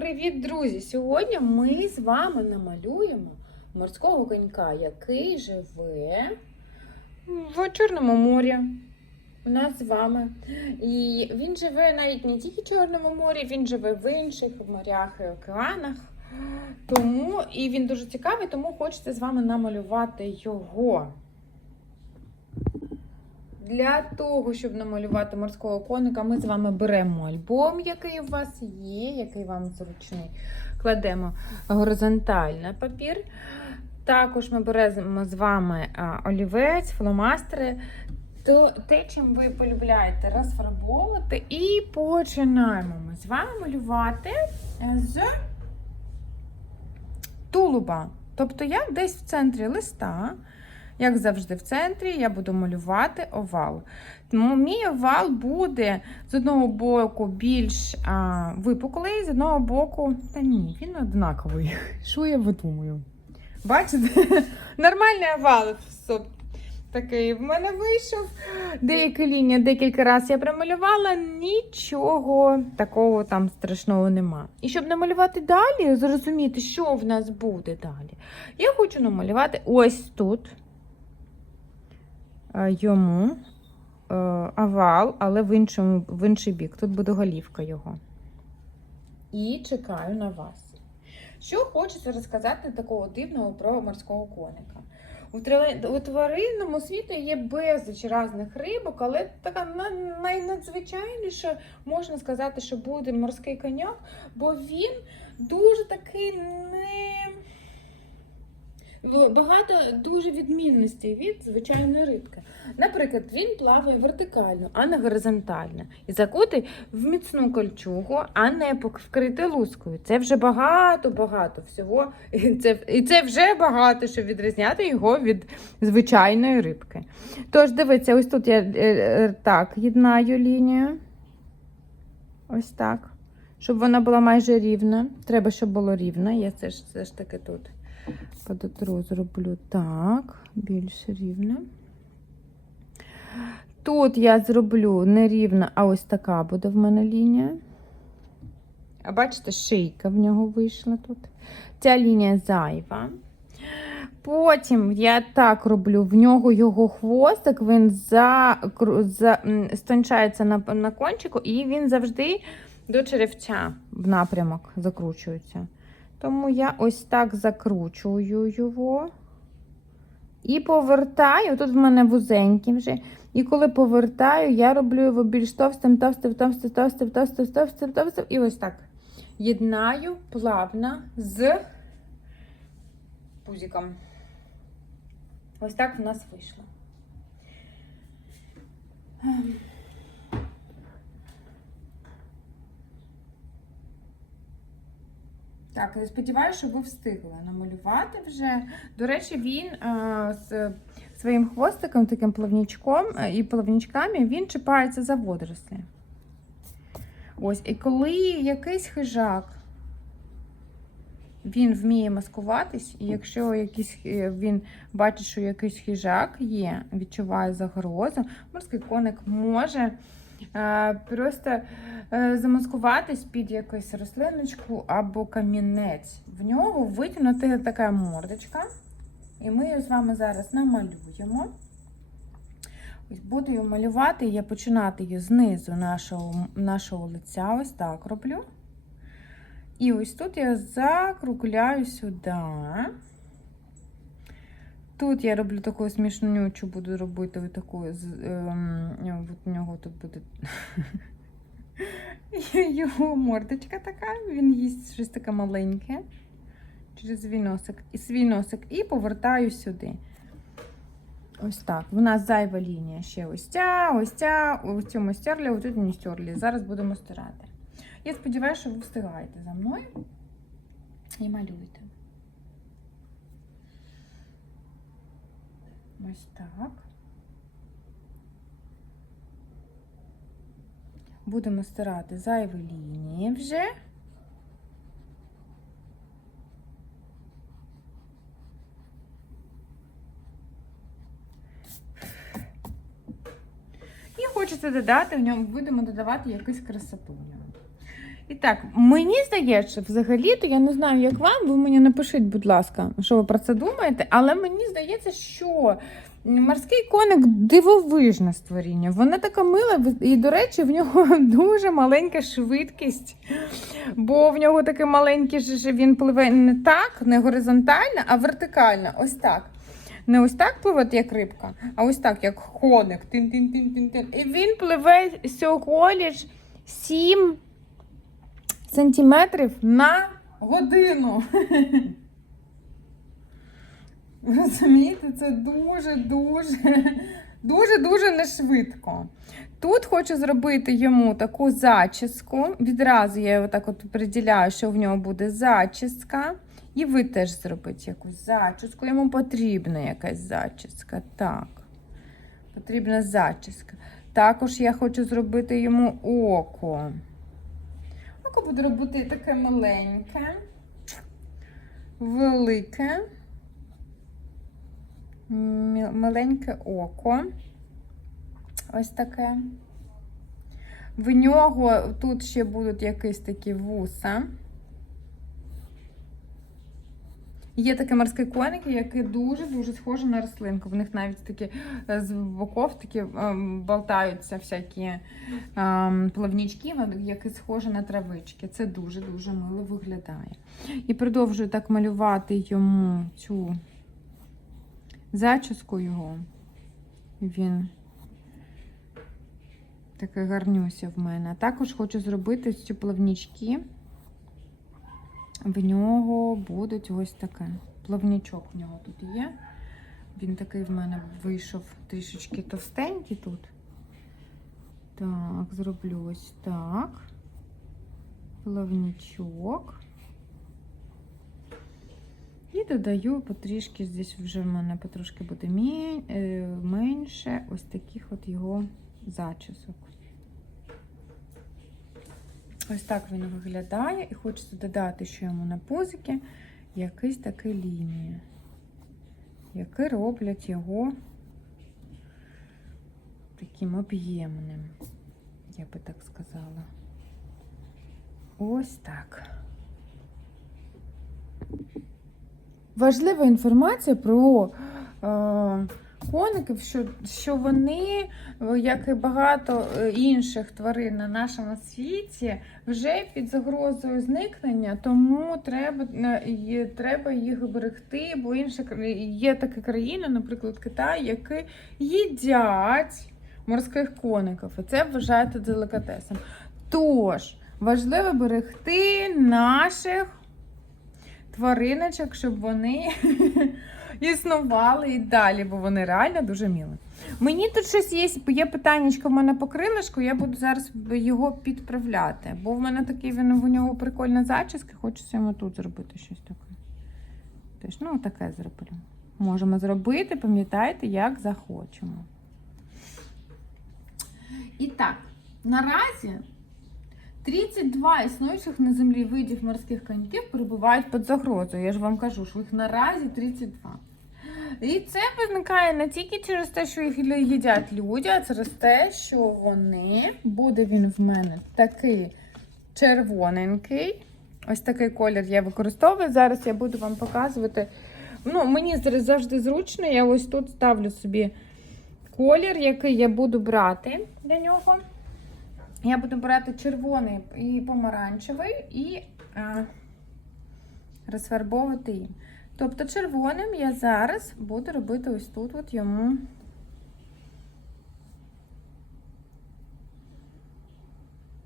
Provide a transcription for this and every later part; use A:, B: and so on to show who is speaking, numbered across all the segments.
A: Привіт, друзі! Сьогодні ми з вами намалюємо морського конька, який живе в Чорному морі. У нас з вами. І він живе навіть не тільки в Чорному морі, він живе в інших морях і океанах. Тому і він дуже цікавий, тому хочеться з вами намалювати його. Для того, щоб намалювати морського коника, ми з вами беремо альбом, який у вас є, який вам зручний. Кладемо горизонтально папір. Також ми беремо з вами олівець, фломастери, то те, чим ви полюбляєте розфарбовувати. І починаємо ми з вами малювати з тулуба. Тобто я десь в центрі листа. Як завжди, в центрі я буду малювати овал. Тому мій овал буде з одного боку більш а, випуклий, з одного боку, та ні, він однаковий. Що я видумаю? Бачите? Нормальний овал такий в мене вийшов. Деякі лінії декілька разів я промалювала, нічого такого там страшного нема. І щоб намалювати далі, зрозуміти, що в нас буде далі, я хочу намалювати ось тут йому овал, але в, іншому, в інший бік. Тут буде голівка його. І чекаю на вас. Що хочеться розказати такого дивного про морського коника? У тваринному світі є безліч різних рибок, але така найнадзвичайніша можна сказати, що буде морський коняк, бо він дуже такий не. Багато дуже відмінностей від звичайної рибки. Наприклад, він плаває вертикально, а не горизонтально. І закутий в міцну кольчугу, а не вкритий лускою. Це вже багато-багато всього. І це, і це вже багато, щоб відрізняти його від звичайної рибки. Тож, дивіться, ось тут я так єднаю лінію. Ось так. Щоб вона була майже рівна. Треба, щоб було рівно. Я все ж, все ж таки тут. Подотру зроблю так, більш рівно. Тут я зроблю не рівно, а ось така буде в мене лінія. А бачите, шийка в нього вийшла тут. Ця лінія зайва. Потім я так роблю, в нього його хвостик, він за, за, стончається на, на кончику, і він завжди до черевця в напрямок закручується. Тому я ось так закручую його і повертаю. Тут в мене вузенький вже. І коли повертаю, я роблю його більш товстим, товстим, товстим, товстим, товстим, товстим, товстим. І ось так. Єднаю плавно з пузиком. Ось так в нас вийшло. Так, я сподіваюся, що ви встигли намалювати вже. До речі, він а, з своїм хвостиком, таким плавнічком і плавнічками він чіпається за водорослі. Ось, і коли якийсь хижак, він вміє маскуватись, і якщо якийсь, е, він бачить, що якийсь хижак є, відчуває загрозу, морський коник може. Просто е, замаскуватись під якусь рослиночку або камінець. В нього витягнути така мордочка. І ми її з вами зараз намалюємо. Буду її малювати, я починати її знизу нашого, нашого лиця. Ось так роблю. І ось тут я закругляю сюди. Тут я роблю таку смішнючу, буду робити таку, ем, от у нього тут буде його мордочка така, він їсть щось таке маленьке через свій носик, і свій носик, і повертаю сюди. Ось так. У нас зайва лінія ще ось ця, ось ця, ось цьому стерли, ось тут не стерли. Зараз будемо стирати. Я сподіваюся, що ви встигаєте за мною і малюєте. Ось так. Будемо стирати зайві лінії вже. І хочеться додати, в ньому будемо додавати якусь красоту. І так, мені здається, взагалі-то я не знаю, як вам, ви мені напишіть, будь ласка, що ви про це думаєте, але мені здається, що морський коник дивовижне створіння. Вона така мила, і, до речі, в нього дуже маленька швидкість, бо в нього такий маленький, ж він пливе не так, не горизонтально, а вертикально. Ось так. Не ось так пливе, як рибка, а ось так, як коник. І він пливе всього лиш 7 сантиметрів на годину. Розумієте, це дуже-дуже, дуже-дуже не швидко. Тут хочу зробити йому таку зачіску. Відразу я його так от приділяю, що в нього буде зачіска. І ви теж зробите якусь зачіску. Йому потрібна якась зачіска. Так. Потрібна зачіска. Також я хочу зробити йому око. Око буду робити таке маленьке, велике, маленьке око. Ось таке. В нього тут ще будуть якісь такі вуса. Є таке морське коники, яке дуже-дуже схоже на рослинку. В них навіть такі е, з боков такі ем, болтаються всякі ем, плавнічки, які схожі на травички. Це дуже-дуже мило виглядає. І продовжую так малювати йому цю зачіску його. Він такий гарнюся в мене. Також хочу зробити ці плавнічки. В нього будуть ось таке. Плавнічок в нього тут є. Він такий в мене вийшов трішечки товстенький тут. Так, зроблю ось так. Плавнічок. І додаю потрішки, здесь вже в мене потрошки буде е, менше ось таких от його зачісок. Ось так він виглядає, і хочеться додати, що йому на пузики якісь такі лінії, які роблять його таким об'ємним, я би так сказала. Ось так. Важлива інформація про е, коників, що, що вони, е, як і багато е, інших тварин на нашому світі, вже під загрозою зникнення, тому треба, е, треба їх берегти, бо інші є такі країни, наприклад, Китай, які їдять морських коників, і це вважається делікатесом. Тож, важливо берегти наших твариночок, щоб вони існували і далі, бо вони реально дуже милі. Мені тут щось є, є питаннячко в мене по крилишку, я буду зараз його підправляти. Бо в мене такий він у нього прикольна зачіска, хочеться йому тут зробити щось таке. Теж, ну, таке зроблю. Можемо зробити, пам'ятайте, як захочемо. І так, наразі 32 існуючих на землі видів морських коньків перебувають під загрозою. Я ж вам кажу, що їх наразі 32. І це виникає не тільки через те, що їх їдять люди, а через те, що вони, буде він в мене такий червоненький. Ось такий колір я використовую. Зараз я буду вам показувати. Ну, мені завжди зручно, я ось тут ставлю собі колір, який я буду брати для нього. Я буду брати червоний і помаранчевий і а, розфарбовувати їм. Тобто червоним я зараз буду робити ось тут от йому.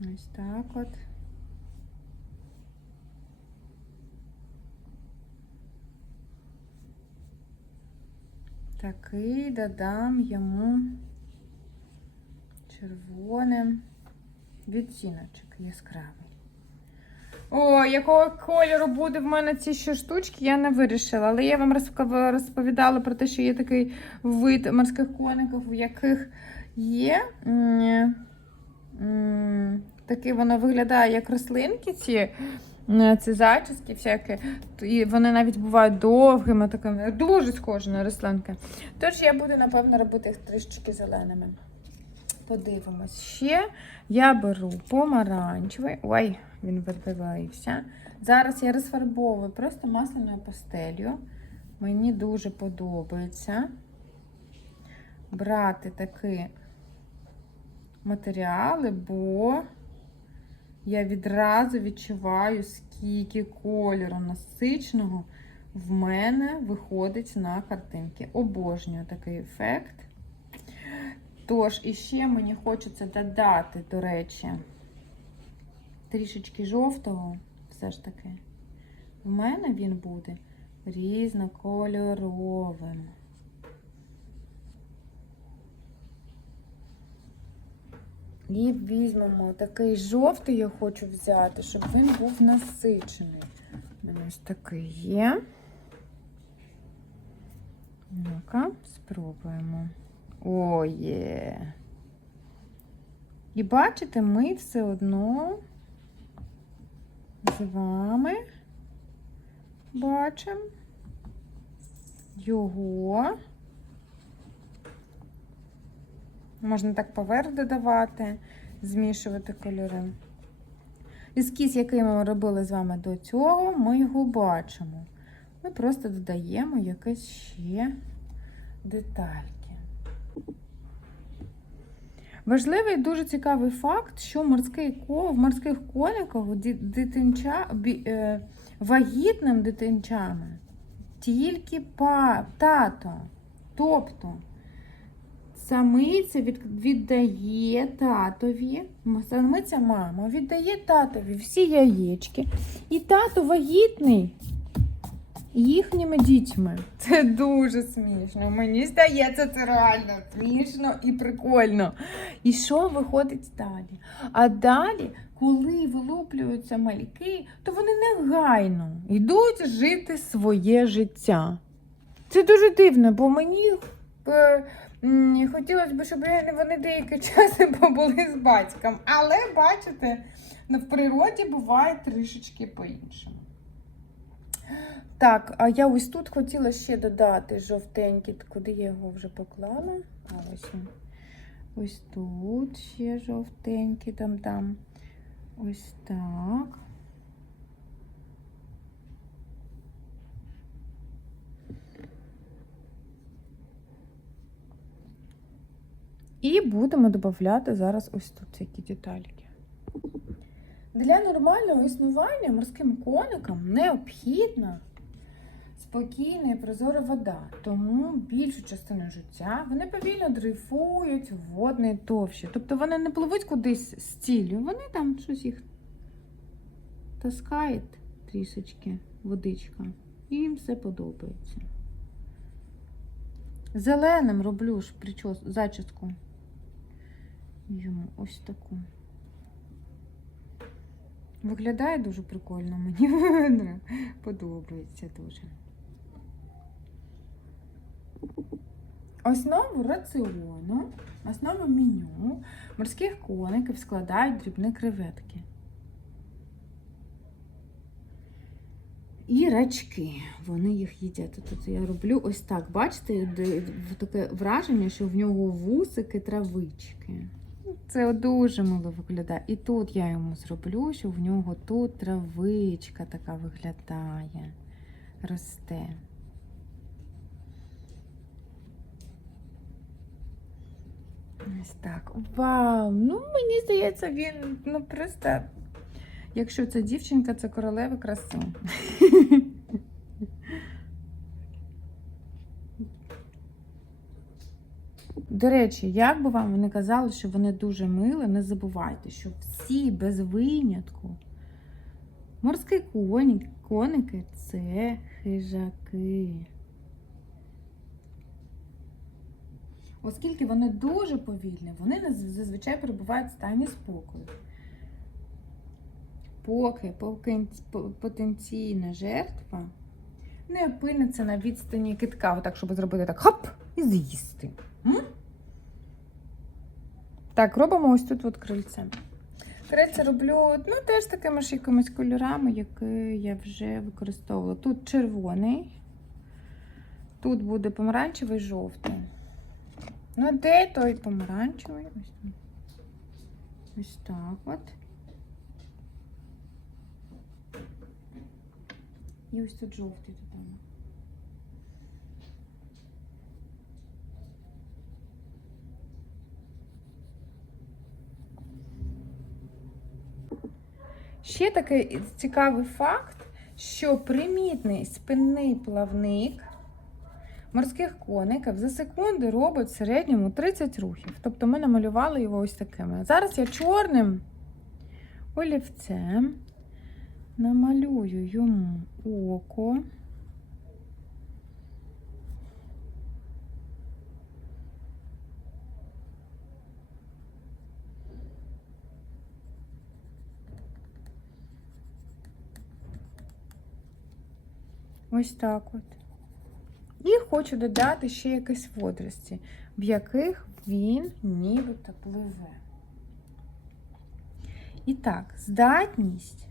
A: Ось так от. Такий додам йому червоним відтіночок яскравий. О, якого кольору буде в мене ці ще штучки, я не вирішила. Але я вам розповідала про те, що є такий вид морських коників, у яких є. м, воно виглядає як рослинки, ці, ці зачіски всякі. І вони навіть бувають довгими, такими, дуже схожі на рослинки. Тож я буду, напевно, робити їх трішечки зеленими. Подивимось ще. Я беру помаранчевий. Ой, він видивився. Зараз я розфарбовую просто масляною пастелью. Мені дуже подобається брати такі матеріали, бо я відразу відчуваю, скільки кольору насиченого в мене виходить на картинки. Обожнюю такий ефект. Тож, іще мені хочеться додати, до речі, трішечки жовтого, все ж таки. В мене він буде різнокольоровим. І візьмемо такий жовтий, я хочу взяти, щоб він був насичений. Ось такий є. Ну-ка, спробуємо. О, є. І бачите, ми все одно з вами бачимо його. Можна так поверх додавати, змішувати кольори. Ескіз, який ми робили з вами до цього, ми його бачимо. Ми просто додаємо якісь ще детальки. Важливий дуже цікавий факт, що морський ко, в морських кониках ді- дитинча, е, вагітним дитинчами тільки па, тато. Тобто самиця від, віддає татові, самиця мама віддає татові всі яєчки, і тато вагітний їхніми дітьми. Це дуже смішно. Мені здається, це реально смішно і прикольно. І що виходить далі? А далі, коли вилуплюються мальки, то вони негайно йдуть жити своє життя. Це дуже дивно, бо мені е, хотілося б, щоб вони деякий час побули з батьком. Але бачите, в природі буває трішечки по-іншому. Так, а я ось тут хотіла ще додати жовтенький, куди я його вже поклала. А ось. Ось тут ще жовтенький там там. Ось так. І будемо додати зараз ось тут такі детальки. Для нормального існування морським коникам необхідна спокійна і прозора вода. Тому більшу частину життя вони повільно дрейфують в водній товщі. Тобто вони не пливуть кудись з ціллю, вони там щось їх таскає трішечки водичка. І їм все подобається. Зеленим роблю ж причос, зачіску. Йому ось таку. Виглядає дуже прикольно, мені подобається дуже. Основу раціону, основу меню морських коників складають дрібні креветки. І рачки. Вони їх їдять. Тут я роблю ось так. Бачите, таке враження, що в нього вусики травички. Це дуже мило виглядає. І тут я йому зроблю, що в нього тут травичка така виглядає, росте. Ось так. Вау! Ну, мені здається, він ну просто. Якщо це дівчинка, це королева краси. До речі, як би вам не казали, що вони дуже милі, не забувайте, що всі без винятку морські коні, коники це хижаки. Оскільки вони дуже повільні, вони зазвичай перебувають в стані спокою. Поки потенційна жертва не опиниться на відстані китка, отак, щоб зробити так хоп і з'їсти. Так, робимо ось тут от крильце. Крильце роблю ну, теж такими ж якимись кольорами, які я вже використовувала. Тут червоний, тут буде помаранчевий жовтий. Ну, де той помаранчевий? Ось, ось так от. І ось тут жовтий додамо. Ще такий цікавий факт, що примітний спинний плавник морських коників за секунду робить в середньому 30 рухів. Тобто ми намалювали його ось такими. Зараз я чорним олівцем намалюю йому око. Ось так от. І хочу додати ще якісь водорості, в яких він нібито пливе. І так, здатність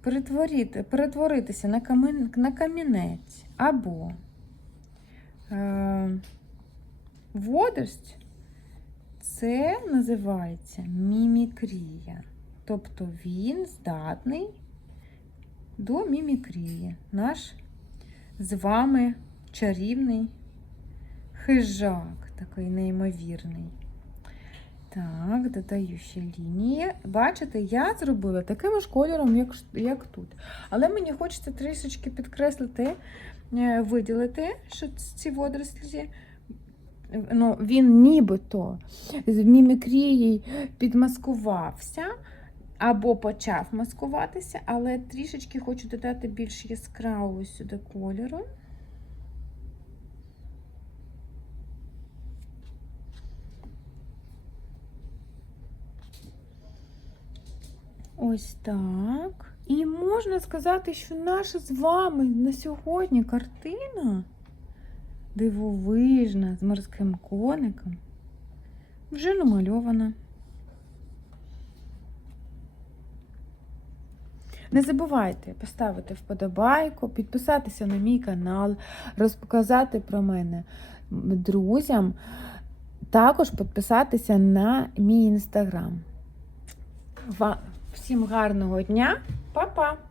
A: перетворити, перетворитися на, камін, на камінець або е, водорость, це називається мімікрія. Тобто він здатний до мімікрії. Наш з вами чарівний хижак, такий неймовірний. Так, додаю ще лінії. Бачите, я зробила таким ж кольором, як, як тут. Але мені хочеться трішечки підкреслити, е, виділити, що ці водорослі. Ну, він нібито з мімікрією підмаскувався або почав маскуватися, але трішечки хочу додати більш яскравого сюди кольору. Ось так. І можна сказати, що наша з вами на сьогодні картина дивовижна з морським коником вже намальована. Не забувайте поставити вподобайку, підписатися на мій канал, розказати про мене друзям, також підписатися на мій інстаграм. Всім гарного дня, Па-па!